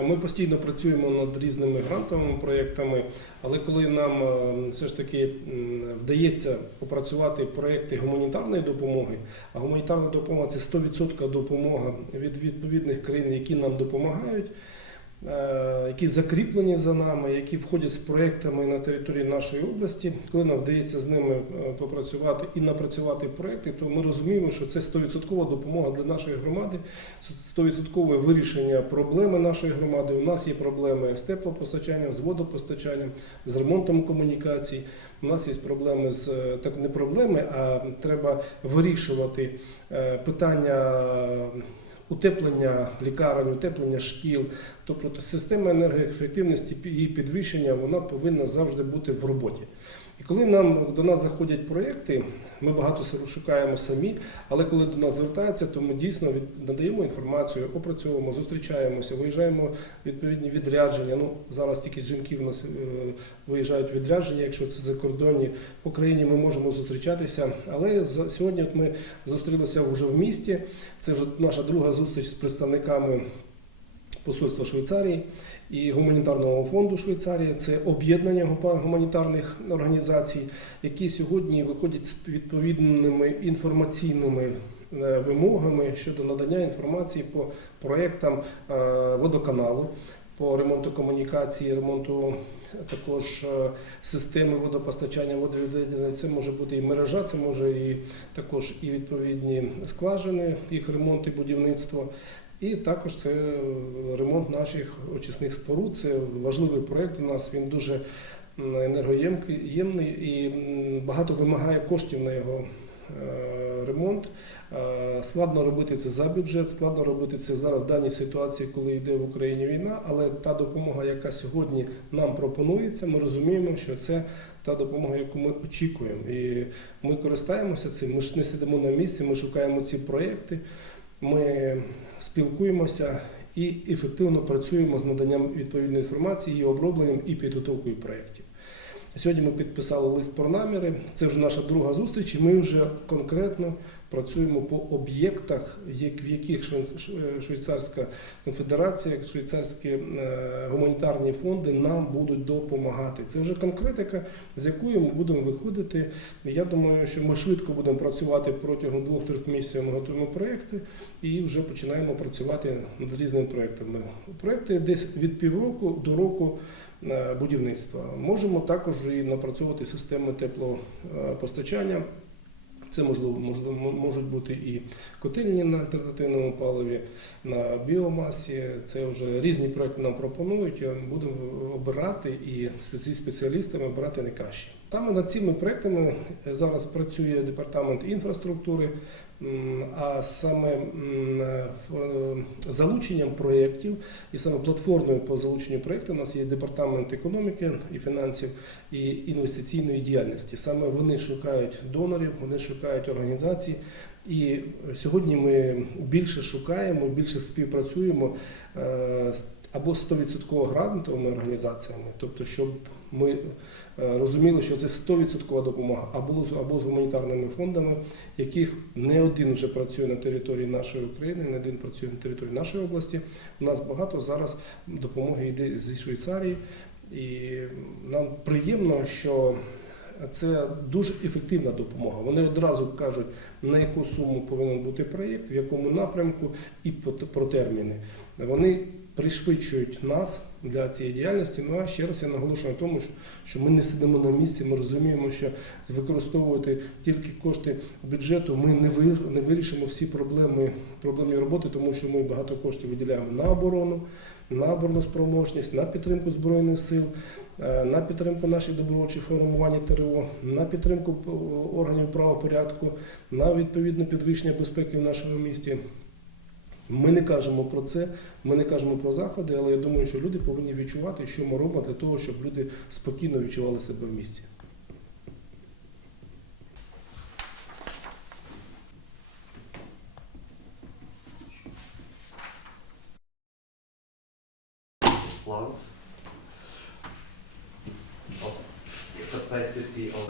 Е, Ми постійно працюємо над різними грантовими проєктами, але коли нам е, все ж таки вдається опрацювати проєкти гуманітарної допомоги, а гуманітарна допомога це 100% допомога від відповідних країн, які нам допомагають. Е, Які закріплені за нами, які входять з проєктами на території нашої області, коли нам вдається з ними е, попрацювати і напрацювати проєкти, то ми розуміємо, що це 100% допомога для нашої громади, 100% вирішення проблеми нашої громади. У нас є проблеми з теплопостачанням, з водопостачанням, з ремонтом комунікацій. У нас є проблеми з е, так не проблеми, а треба вирішувати питання. Утеплення лікарень, утеплення шкіл, тобто система енергоефективності її підвищення вона повинна завжди бути в роботі. І коли нам до нас заходять проєкти, ми багато шукаємо самі, але коли до нас звертаються, то ми дійсно від- надаємо інформацію, опрацьовуємо, зустрічаємося, виїжджаємо відповідні відрядження. Ну зараз тільки жінки в нас е, виїжджають відрядження, якщо це закордонні по країні, ми можемо зустрічатися. Але за- сьогодні от ми зустрілися вже в місті. Це вже наша друга зустріч з представниками посольства Швейцарії і гуманітарного фонду Швейцарії. Це об'єднання гуманітарних організацій, які сьогодні виходять з відповідними інформаційними е, вимогами щодо надання інформації по проєктам е, водоканалу. По ремонту комунікації, ремонту також е, системи водопостачання, водовідведення. Це може бути і мережа, це може і також і відповідні скважини, їх ремонт і будівництво. І також це е, ремонт наших очисних споруд. Це важливий проєкт у нас. Він дуже енергоємний і багато вимагає коштів на його е, ремонт. Е, Складно робити це за бюджет, складно робити це зараз в даній ситуації, коли йде в Україні війна. Але та допомога, яка сьогодні нам пропонується, ми розуміємо, що це та допомога, яку ми очікуємо. І ми користаємося цим. Ми ж не сидимо на місці, ми шукаємо ці проєкти. Ми спілкуємося і ефективно працюємо з наданням відповідної інформації, її обробленням і підготовкою проєктів. Сьогодні ми підписали лист про наміри. Це вже наша друга зустріч, і ми вже конкретно працюємо по об'єктах, в яких Швейц- Швейцарська конфедерація, швейцарські е, гуманітарні фонди нам будуть допомагати. Це вже конкретика, з якою ми будемо виходити. Я думаю, що ми швидко будемо працювати протягом двох-трьох місяців. Ми готуємо проекти і вже починаємо працювати над різними проектами. Проекти десь від півроку до року е, будівництва. Можемо також і напрацьовувати системи теплопостачання. Це можливо, можливо можуть бути і котельні на альтернативному паливі, на біомасі. Це вже різні проекти нам пропонують. Будемо обирати і зі спеціалістами обирати найкраще. Саме над цими проектами зараз працює департамент інфраструктури, а саме м, залученням проєктів і саме платформою по залученню проєктів у нас є департамент економіки і фінансів і інвестиційної діяльності. Саме вони шукають донорів, вони шукають організацій. І сьогодні ми більше шукаємо, більше співпрацюємо е, з або з 100% грантовими організаціями, тобто, щоб ми е, розуміли, що це 100% допомога, або з або з гуманітарними фондами, яких не один вже працює на території нашої України, не один працює на території нашої області. У нас багато зараз допомоги йде зі Швейцарії, і нам приємно, що це дуже ефективна допомога. Вони одразу кажуть, на яку суму повинен бути проєкт, в якому напрямку і про терміни. Вони пришвидшують нас для цієї діяльності. Ну а ще раз я наголошую на тому, що- ми не сидимо на місці. Ми розуміємо, що використовувати тільки кошти бюджету ми не ви- не вирішимо всі проблеми проблемні роботи, тому що ми багато коштів виділяємо на оборону, на обороноспроможність, на підтримку збройних сил. е, На підтримку наших добровольчих формувань ТРО, на підтримку е, органів правопорядку, на відповідне підвищення безпеки в нашому місті. Ми не кажемо про це, ми не кажемо про заходи, але я думаю, що люди повинні відчувати, що ми робимо для того, щоб люди спокійно відчували себе в місті. Of the capacity of